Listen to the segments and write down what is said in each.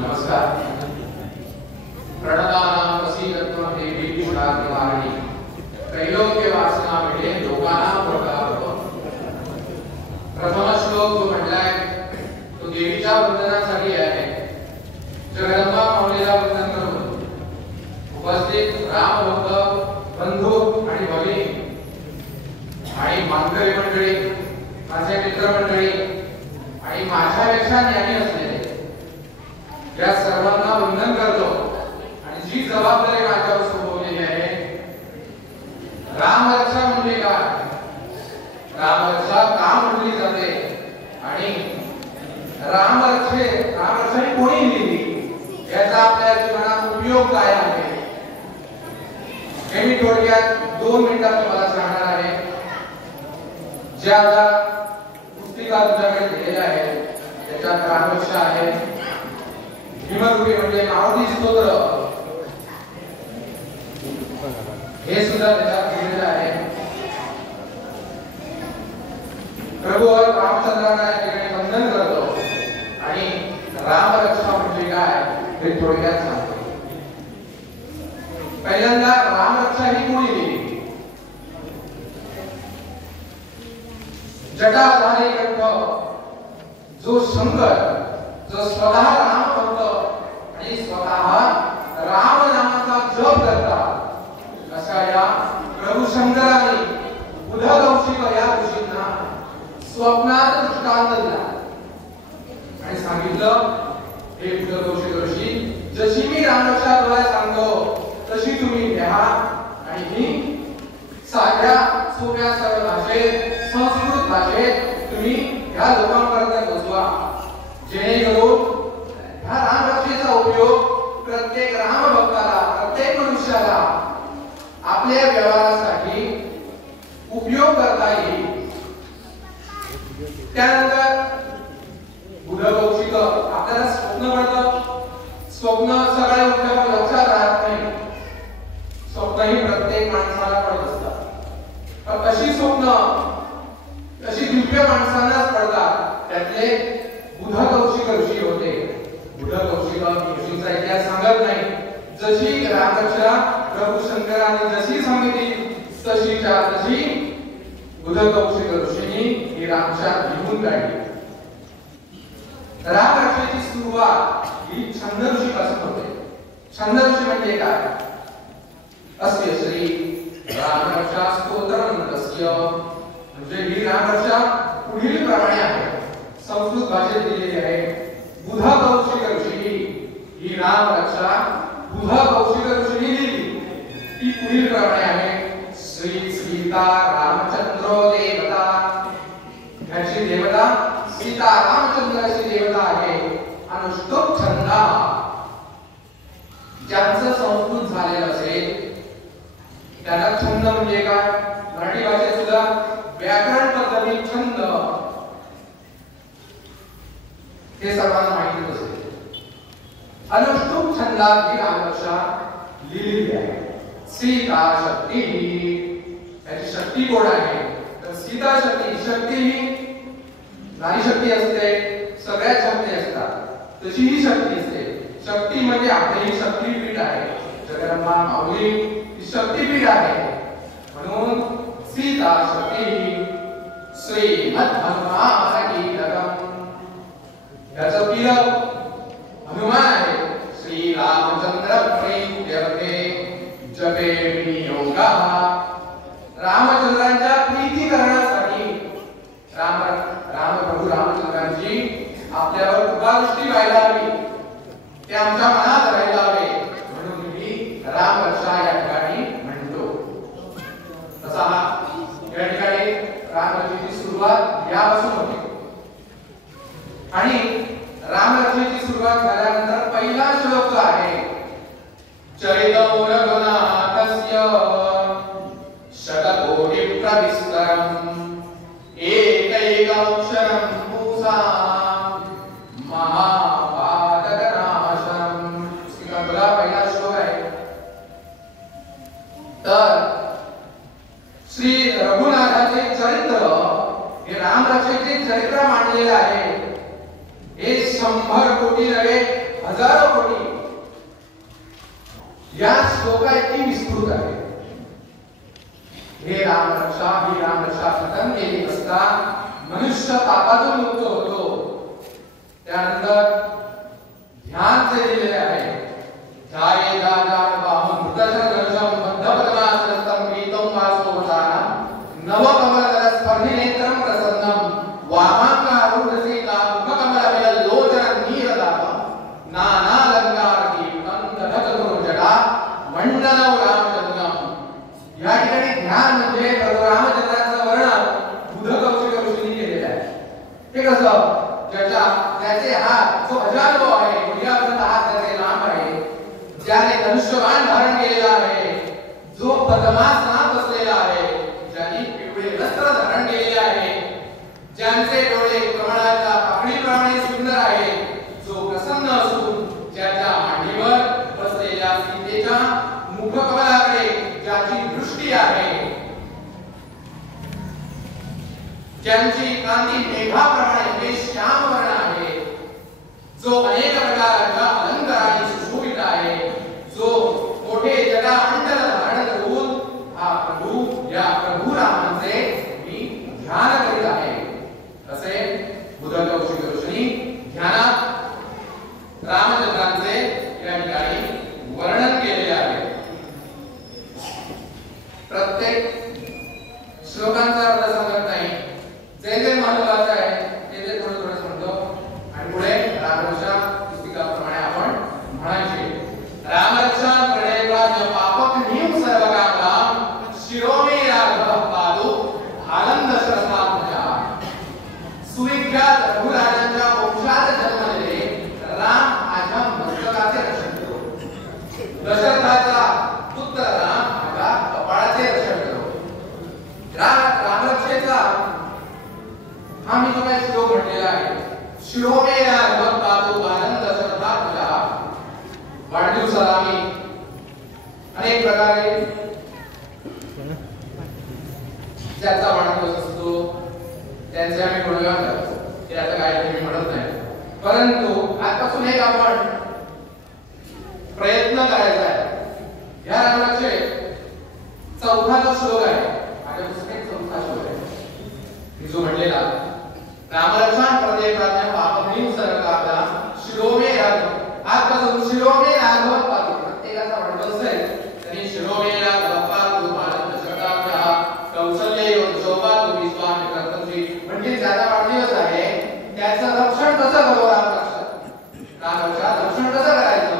नमस्कार. प्रणतानां वसीकत्वं देवी गुणार्णवारिणी त्रैलोक्य वासना मिळे लोकांना प्रभाव. प्रथम श्लोक जो म्हटलाय तो देवीच्या वंदनासाठी आहे. जगदंबा माऊलीला वंदन करून उपस्थित राम भक्त बंधू आणि भगिनी आणि मानकरी मंडळी, माझे मित्र मंडळी आणि माझ्यापेक्षा ज्ञानी असलेले या सर्वांना वंदन करतो. आणि जी जबाबदारी माझ्यावर सोपवलेली आहे, रामरक्षा म्हणजे काय, रामरक्षा का म्हटली जाते आणि रामरक्षा कोणी लिहिली, याचा आपल्या जीवनात उपयोग काय आहे, हे मी थोडक्यात 2 मिनिटात तुम्हाला सांगणार आहे. ज्या पुस्तिका तुमच्याकडे दिलेल्या आहेत त्याच्यात रामरक्षा आहे. भीमरूपी म्हणजे मारुती स्तोत्र हे सुद्धा त्याच्यात दिलेलं आहे. प्रभू रामचंद्रांना या ठिकाणी वंदन करतो आणि रामरक्षा म्हणजे काय हे थोडक्यात सांगतो. पहिल्यांदा रामरक्षा ही कोणी लिहिली? जटाधारी कंठ जो शंकर, जो स्वतः राम भक्त आणि स्वतः राम नामाचा जप करतात, अशा या प्रभू शंकराने बुधकौशिक या ऋषींना स्वप्नात दृष्टांत दिला आणि सांगितलं, हे बुधकौशिक ऋषी, जशी मी रामरक्षा तुला सांगतो तशी तुम्ही घ्या आणि ही साध्या सोप्या सरळ भाषेत, संस्कृत भाषेत तुम्ही ह्या लोकांपर्यंत पोहोचवा, जेणेकरून ह्या रामरक्षेचा उपयोग प्रत्येक राम भक्ताला, प्रत्येक मनुष्याला आपल्या व्यवहारासाठी उपयोग करता येईल. त्यानंतर बुधकौशिक आपल्याला स्वप्न पडतं. स्वप्न सगळ्या उठल्यावर लक्षात राहत नाही. स्वप्न ही प्रत्येक माणसाला पडत असतात. पण अशी स्वप्न अशी दिव्य माणसांनाच पडतात. त्यातले बुधकौशिक ऋषी होते. बुधकौशिक ऋषीचा इतिहास सांगत नाही. जशी रामरक्षा प्रभू शंकराने जशी सांगितली तशीच्या तशी बुधकौशिक ऋषींनी ही रामरक्षा लिहून काढली. रामरक्षेची सुरुवात ही छंद ऋषीपासून होते. छंद ऋषी म्हणजे काय? अस्य श्री रामरक्षा स्तोत्रमन्तस्य, म्हणजे ही रामरक्षा पुढील प्रमाणे आहे. संस्कृत भाषेत दिलेली आहे. बुधकौशिक ऋषी ही रामरक्षा बुधकौशिक ऋषींनी लिहिली. ती पुढील प्रमाणे आहे. श्री सीता रामचंद्रो देवता, ह्याची देवता सीता रामचंद्र अशी देवता आहे. अनुष्टुप छंद, ज्यांचं संस्कृत झालेलं असेल त्याला छंद म्हणजे काय? मराठी भाषेत सुद्धा व्याकरण पद्धती छंद हे सर्वांना माहिती असेल. अनुष्टुप छंदात ही रामरक्षा लिहिलेली आहे. सीता शक्ती, त्याची शक्ती कोण आहे? तर सीता शक्ती, शक्ती ही नारी शक्ती असते, सगळ्यात शक्ती असतात, तशी ही शक्ती असते. शक्ती म्हणजे आपली शक्तीपीठ आहे. जगदंबा माऊली ही शक्तीपीठ आहे. म्हणून सीता शक्ती श्रीमद हनुमान की जगम, याचं तिलक हनुमान आहे. श्री रामचंद्र प्रीत्यर्थे जपे विनियोगा, रामचंद्रांच्या प्रीती करण्यासाठी राम प्रभू रामचंद्रांची आपल्यावर कृपादृष्टी व्हायला हवी, ते आमच्या मनात राहायला हवे, म्हणून मी रामरक्षा या ठिकाणी म्हणतो. तसा या ठिकाणी रामरक्षेची सुरुवात यापासून होते. आणि रामरक्षेची सुरुवात झाल्यानंतर पहिला श्लोक जो आहे, चरितो रघुनाथस्य शतकोटी प्रविस्तरम् एकैकमक्षरं पूसा महापातकनाशनम्, इसका पहिला श्लोक आहे. तर श्री रघुनाथाचे चरित्र हे रामरक्षेचे चरित्र मांडलेले आहे. हे 100 कोटी नव्हे, 1000 या श्लोका इतकी विस्तृत आहे. हे रामरक्षा ही रामरक्षा खतम केली असता मनुष्य पापातून मुक्त होतो. त्यानंतर ध्यान जे दिलेले आहे ध्याये दादाबाहं मृतशरशं बद्धपद्मासनं प्रीतं वासोवतानं नवकमलस्पर्धिनेत्रं प्रसन्नं वामाङ्गारूढसीता मुखकमलविललोचनं नीरदापं नानालङ्कारदीप्तं दधतनुर्जटा मण्डलं रामचन्द्रं. या ठिकाणी ध्यान म्हणजे प्रभू रामचंद्राचं वर्णन बुधकौशिक ऋषींनी केलेलं आहे. हे कसं त्याचे हात जो अजानुभव आहे गुडघ्यापर्यंत हात त्याचे लांब आहे, ज्याने धनुष्यबाण धारण केलेला आहे, जो पद्मासनात बसलेला आहे, ज्याने पिवळे वस्त्र धारण केलेले आहे, ज्यांचे डोळे कमळाच्या पाकळीप्रमाणे सुंदर आहे, जो प्रसन्न असून ज्याच्या मांडीवर बसलेल्या सीतेच्या मुखकमलाकडे ज्याची दृष्टी आहे, ज्यांची कांती मेघाप्रमाणे श्याम वर्ण आहे, जो अनेक प्रकारच्या अलंकाराने सुशोभित आहे, जो मोठे जटामंडल धारण करून हा प्रभू या प्रभू रामांचे मी ध्यान करीत आहे. असे बुधकौशिक ऋषींनी ध्यानात रामचंद्रांचे या ठिकाणी वर्णन केलेले आहे. प्रत्येक श्लोकांचा अर्थ सांगत नाही, जे जे महत्त्वाचे आहे ते थोडं थोडं समजतो आणि पुढे रामरक्षा पुस्तिकाप्रमाणे आपण म्हणायचे. रामरक्षा प्रणेवाज पापकनीम सर्वकामां शिरोमे राघव पादो आनंद श्रद्धामया. सुविख्यात रघुराजांच्या वंशात जन्मलेले राम माझ्या मस्तकाचे रक्षण करो. दशरथाचा पुत्र राम माझ्या कपाळाचे रक्षण करो. रामरक्षेचा हा मी जो काही श्लोक म्हटलेला आहे, शिरोमे राघव पादो आनंद श्रद्धामया. वाढदिवसाला आम्ही अनेक प्रकारे ज्याचा वाढदिवस असतो त्यांचे आम्ही गुणगान करतो, ते आता काय मी म्हणत नाही, परंतु आजपासून एक आपण प्रयत्न करायचा आहे. या रामरक्षेत चौथा जो श्लोक आहे, माझ्या पुस्तकात चौथा श्लोक आहे, मी जो म्हणलेला रामरक्षा प्रदेवाज्ञा पापकनीम सर्वकामां शिरोमे राघव. आजपासून शिरोमे राघव पादो, प्रत्येकाचा वाढदिवस आहे तरी शिरोमे राघव पादो आनंद श्रद्धामया कौसल्ये शोभातु विश्वामित्रंची. म्हणजे ज्याचा वाढदिवस आहे त्याचं रक्षण कसं करू रामरक्षा रक्षण कसं करायचं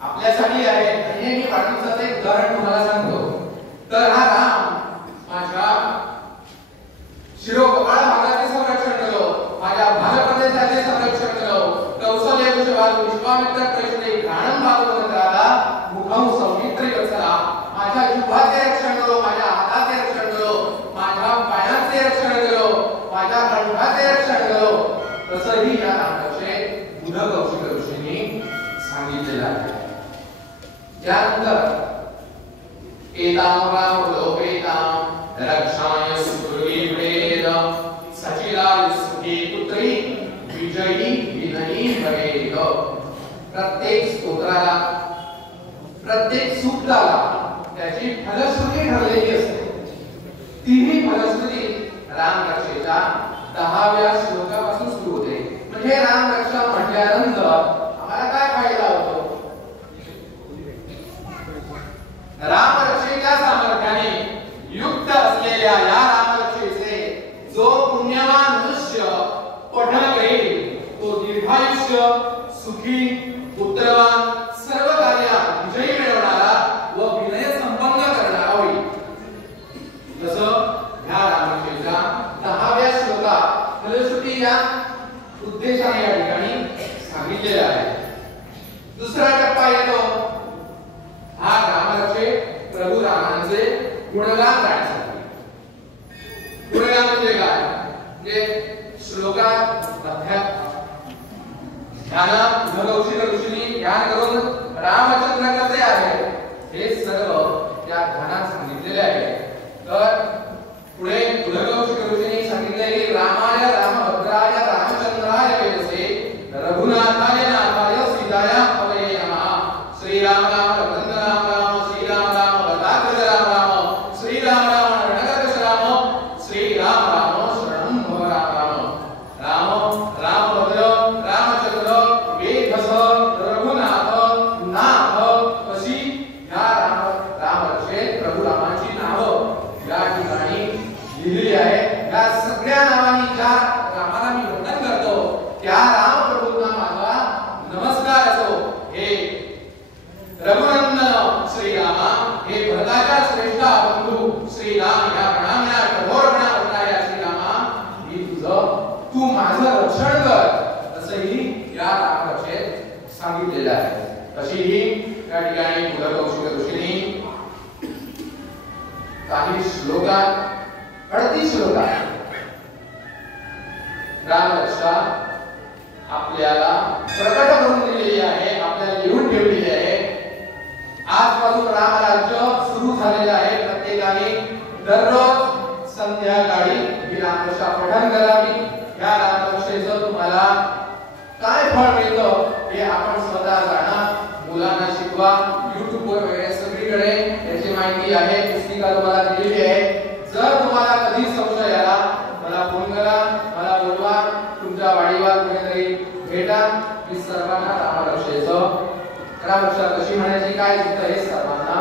आपल्यासाठी आहे. हे मी वाढदिवसाचं एक उदाहरण तुम्हाला सांगतो. तर हा राम माझ्या शिरो कपाळ भागाचे संरक्षण करो, माझ्या भालप्रदेशाचे संरक्षण करो. कौसल्य कुशवालु विश्वामित्र प्रश्ने घाणम भागवंतराला मुखम सौमित्री वत्सला. माझ्या जिव्हाचे रक्षण करो, माझ्या हाताचे रक्षण करो, माझ्या पायाचे रक्षण करो, माझ्या कंठाचे रक्षण करो. तसंही या रामरक्षे बुधकौशिक ऋषींनी सांगितलेलं आहे. त्यानंतर एतां रामलोपेतां रक्षाय सुग्रीवेण सचिलाय सुखी पुत्री विजयी विनयी भवेत. प्रत्येक स्तोत्राला प्रत्येक सूक्ताला त्याची फलश्रुती ठरलेली असते. तीही फलश्रुती रामरक्षेच्या 10व्या श्लोकापासून सुरू होते. म्हणजे रामरक्षा म्हटल्यानंतर आम्हाला काय फायदा होतो? रामरक्षेच्या सामर्थ्याने युक्त असलेल्या या रामरक्षेचे जो पुण्यवान मनुष्य पठण करेल तो दीर्घायुष्य, सुखी, पुत्रवान, सर्व कार्यात विजयी मिळवणारा व विनय संपन्न करणारा होईल. जसं ह्या रामरक्षेच्या 10व्या श्लोकात फलश्रुती या उद्देशाने या ठिकाणी सांगितलेला आहे. दुसरा टप्पा येतो हा रामरक्षे प्रभू रामांचे गुणगान गाण्यासाठी. गुणगान म्हणजे काय? म्हणजे श्लोकात अध्यात्म ध्यानात बुधकौशिक ऋषींनी ध्यान करून रामचंद्र कसे आहे हे सर्व त्या ध्यानात सांगितलेले आहे. तर पुढे बुधकौशिक ऋषींनी सांगितले की रामाय रामभद्राय रामचंद्राय वेदसे रघुनाथाय नाथाय सीताय पवये नमः. श्रीराम नाम रामरक्षेत सांगितलेलं आहे. तशीही या ठिकाणी कुलकौशिक ऋषींनी काही श्लोकात 38 श्लोकात रामरक्षा आपल्याला प्रकट करून दिलेली आहे, आपल्याला लिहून ठेवलेली आहे. आजपासून रामराज्य सुरू झालेलं आहे. प्रत्येकाने दररोज संध्याकाळी ही रामरक्षा पठण करावी. या रामरक्षेचं तुम्हाला काय फळ मिळतं हे आपण स्वतः जाणा, मुलांना शिकवा. YouTube वर वगैरे सगळीकडे याची माहिती आहे, पुस्तिका तुम्हाला दिलेली आहे. जर तुम्हाला कधी संशय आला मला फोन करा, मला बोलवा, तुमच्या वाडीवर कुठेतरी भेटा. मी सर्वांना रामरक्षा कशी म्हणायची, काय असतं हे सर्वांना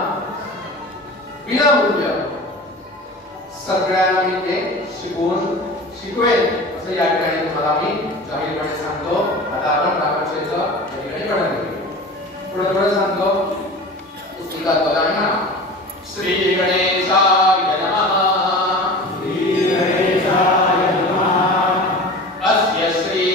विनामूल्य सगळ्यांना मी ते शिकवेन असं या ठिकाणी तुम्हाला मी जाहीरपणे सांगतो. आता आपण रामरक्षेचं या ठिकाणी पठण करूया. थोडं सांगतो. पुस्तकात बघा ना, श्री गणेशाय नमः. Namaste.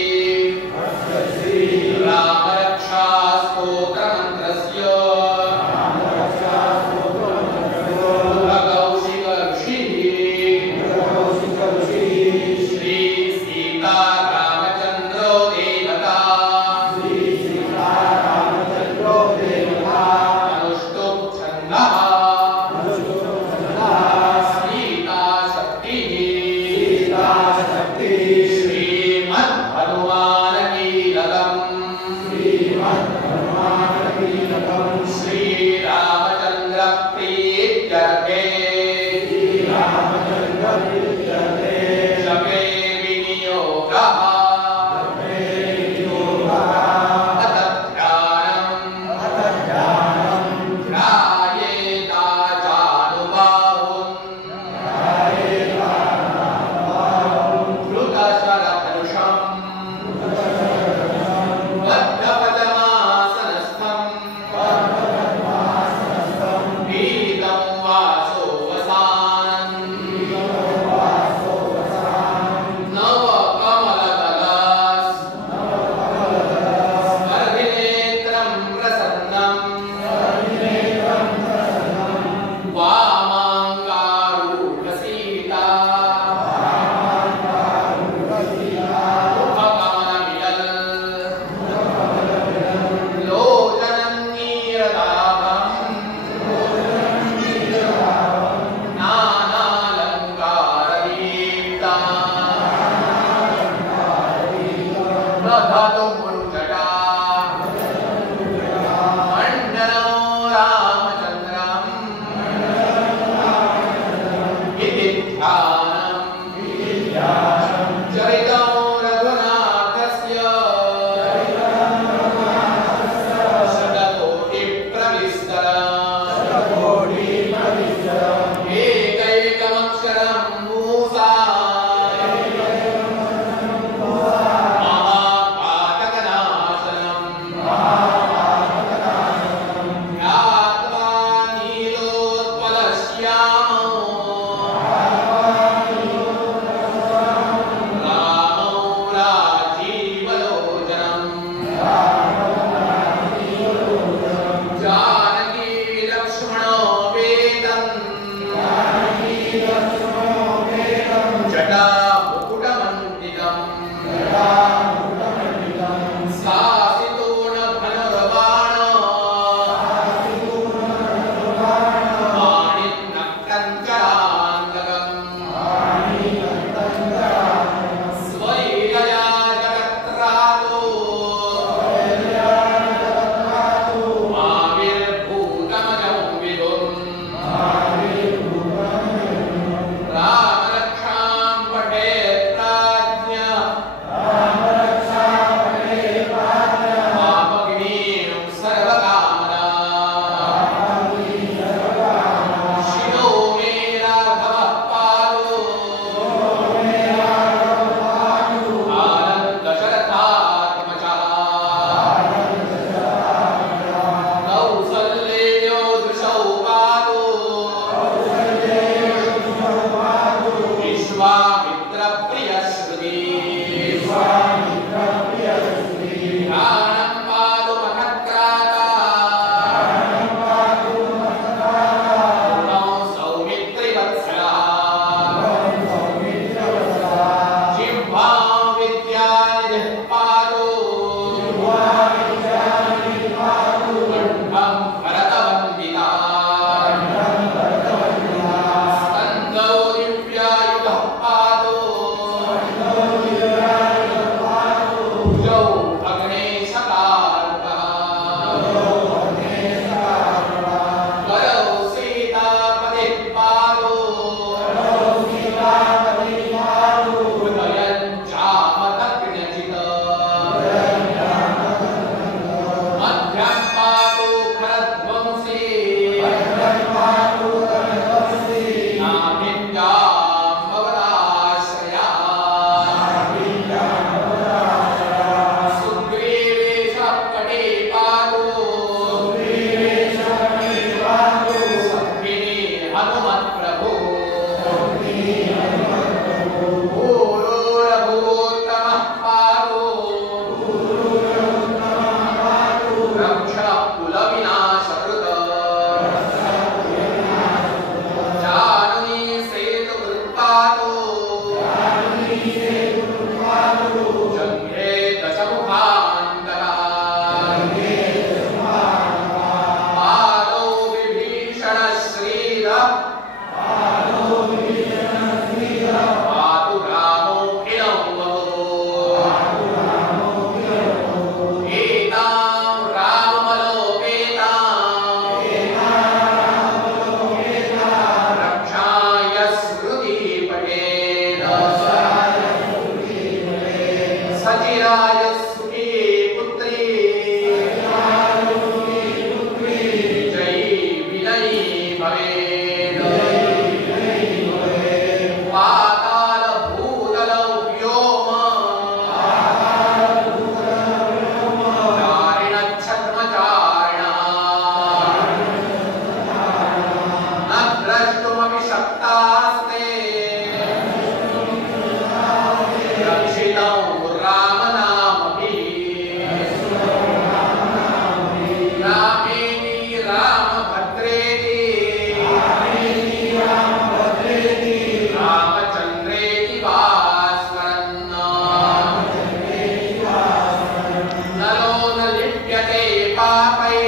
लिप्यते पापै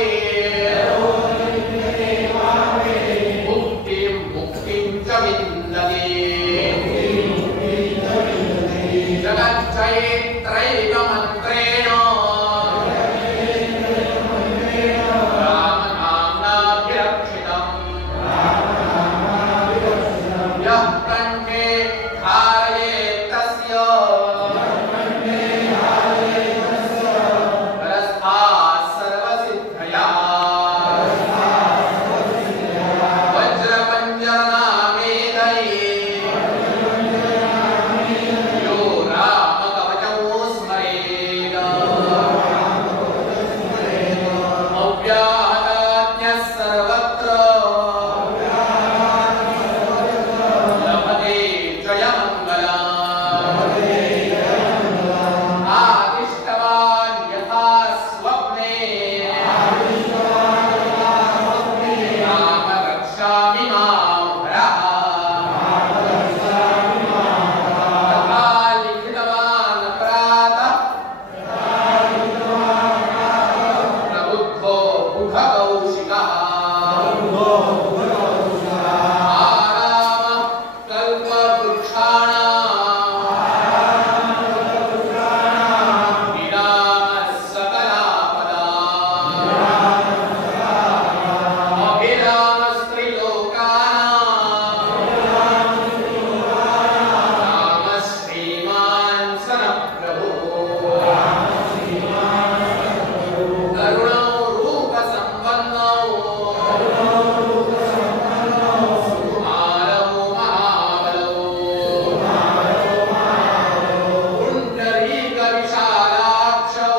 मुक्तिं मुक्तिं च विन्दते जगच्चैत्रैकमन्त्रेण रामनाम्नाभिरक्षितम् यः कण्ठे धारयेत् तस्य बलस्थाः सर्वसिद्धयः वज्रपञ्जरनामेतैः यो रामकवचौ स्मरेत् अव्याहताज्ञः सर्वत्र लभते जयमङ्गलम् आदिष्टवान् यथा स्वप्ने राम रक्षामि मां हरः तथा लिखितवान् प्रातः प्रबुद्धो बुधकौशिकः आरामः कल्पवृक्षाणाम् विरामः सकलापदाम् अभिरामस्त्रिलोकानाम् रामः श्रीमान् सनप्रभुः करुणौ रूपसम्पन्नौ सुकुमारौ महाबलौ पुण्डरीकविशालाक्षौ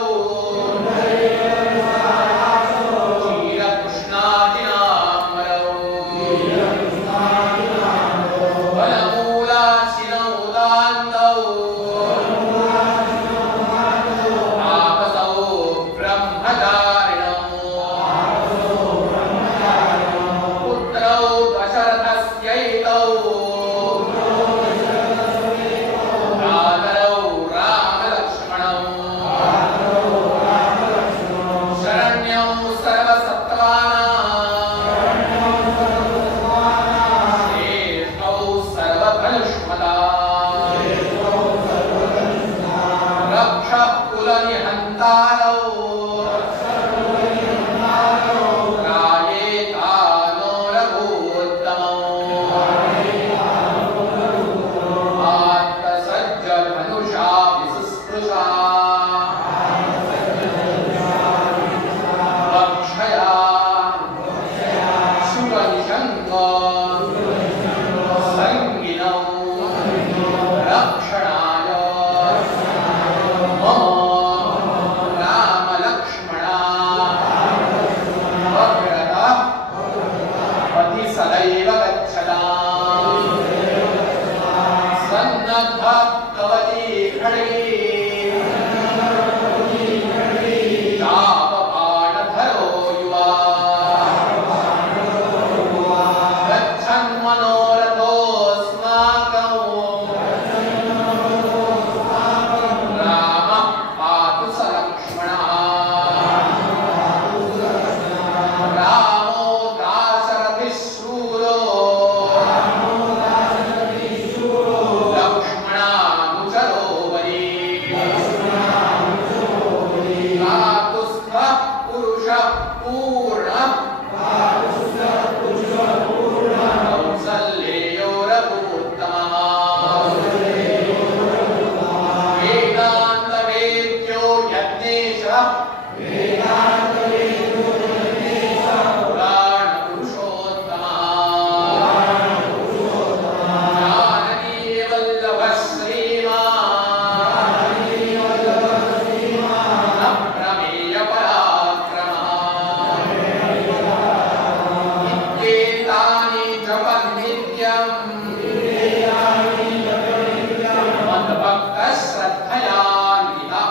क्षीरकृष्णाजिनाम्बरौ वनमूलाशिनौदान्तौ तापसौ ब्रह्मचारिणौ पुत्रौ दशरथस्यैतौ भ्रातरौ रामलक्ष्मणौ शरण्यौ सर्वसत्त्वानां श्रेष्ठौ सर्वधनुष्मदां रक्षः कुलनिहन्तारौ रायेतानो रघूत्तमौ आत्तसज्जधनुषा विसुस्पृशा रक्षया शुभनिषङ्ग सङ्गिनौ रक्षणाय मम रामलक्ष्मणा भद्रतः पति सदैव गच्छताम् सन्नद्धः कवची खड्गे चापबाणधरो युवा गच्छन्मनोरथोऽस्माकं रामः पातु स लक्ष्मणः रामो दाशरथिः शूरो लक्ष्मणानुचरो वरी धातुस्थः पुरुषः पूर्णः कौसल्येयो रघूत्तमः वेदान्तवेद्यो यज्ञेशः पुराणपुरुषोत्तमः जानकीवल्लभः श्रीमान् अप्रमेयपराक्रमः इत्येतानि जपन्नित्यम् मद्भक्तः श्रद्धयान्वितः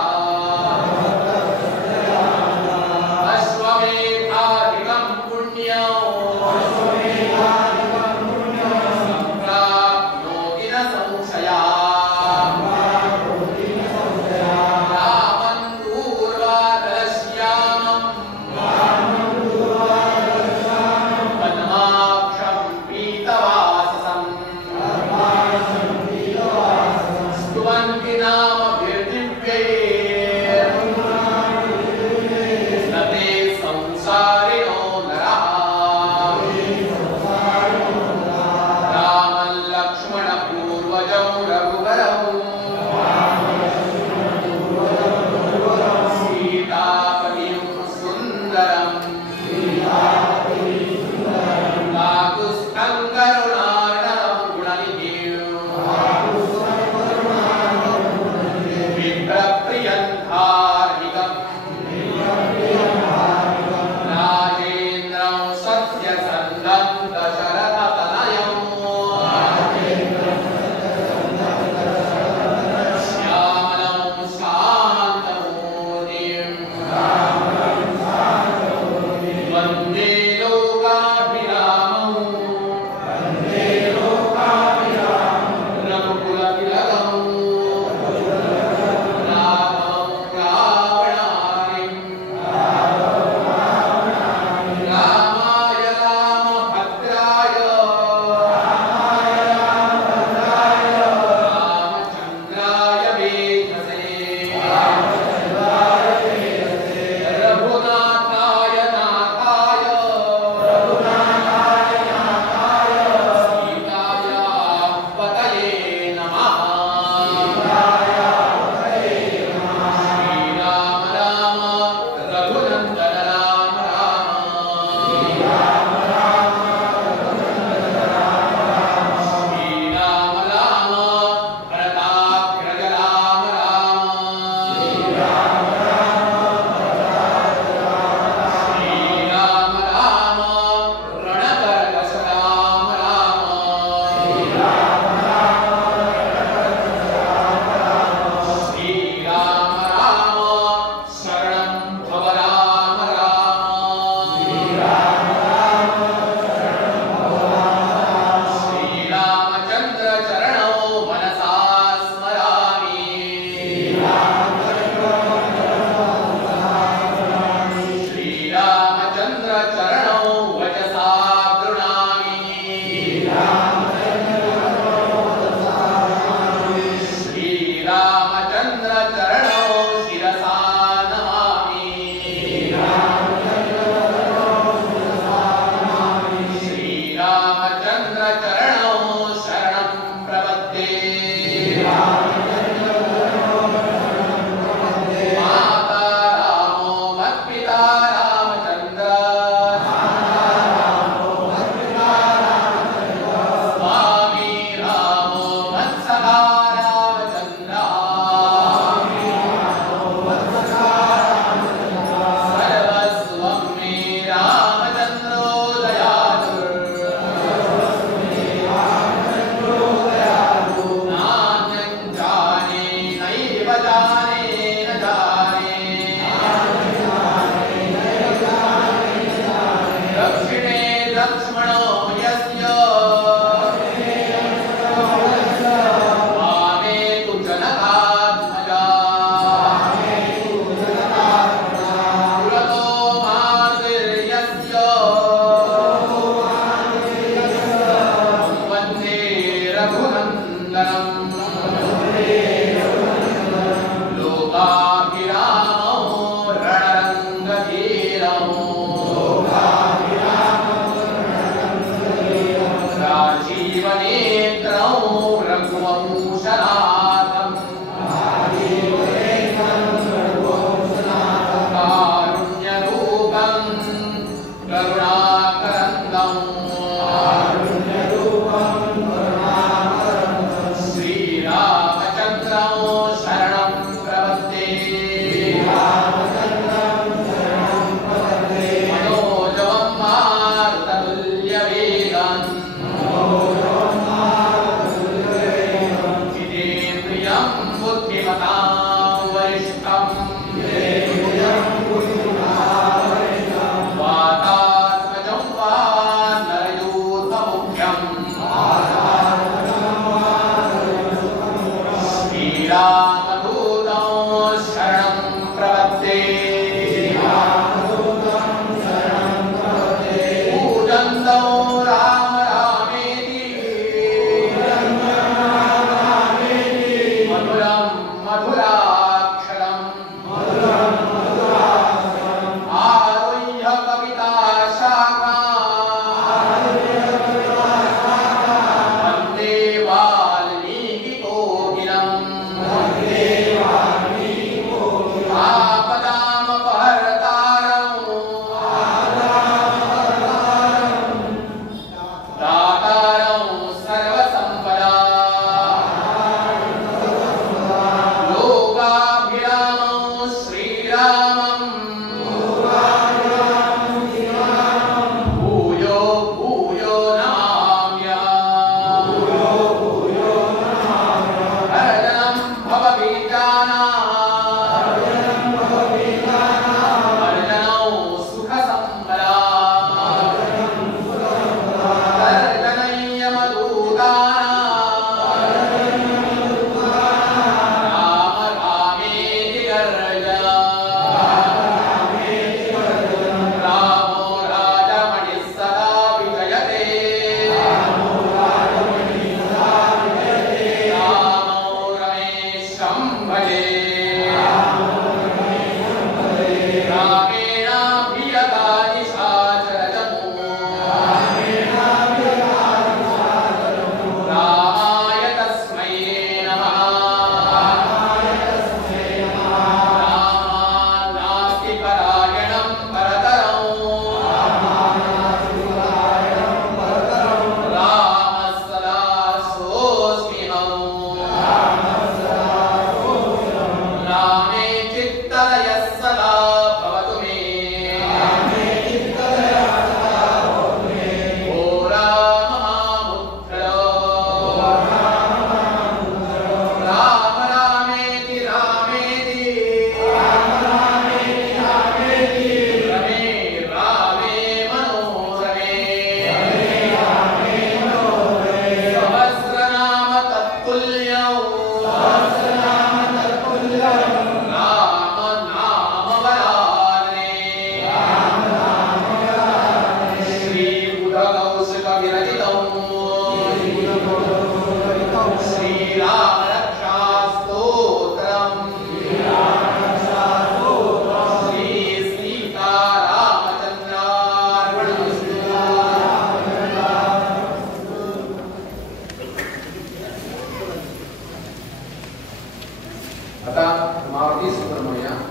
आता मारुती सुब्रमण्य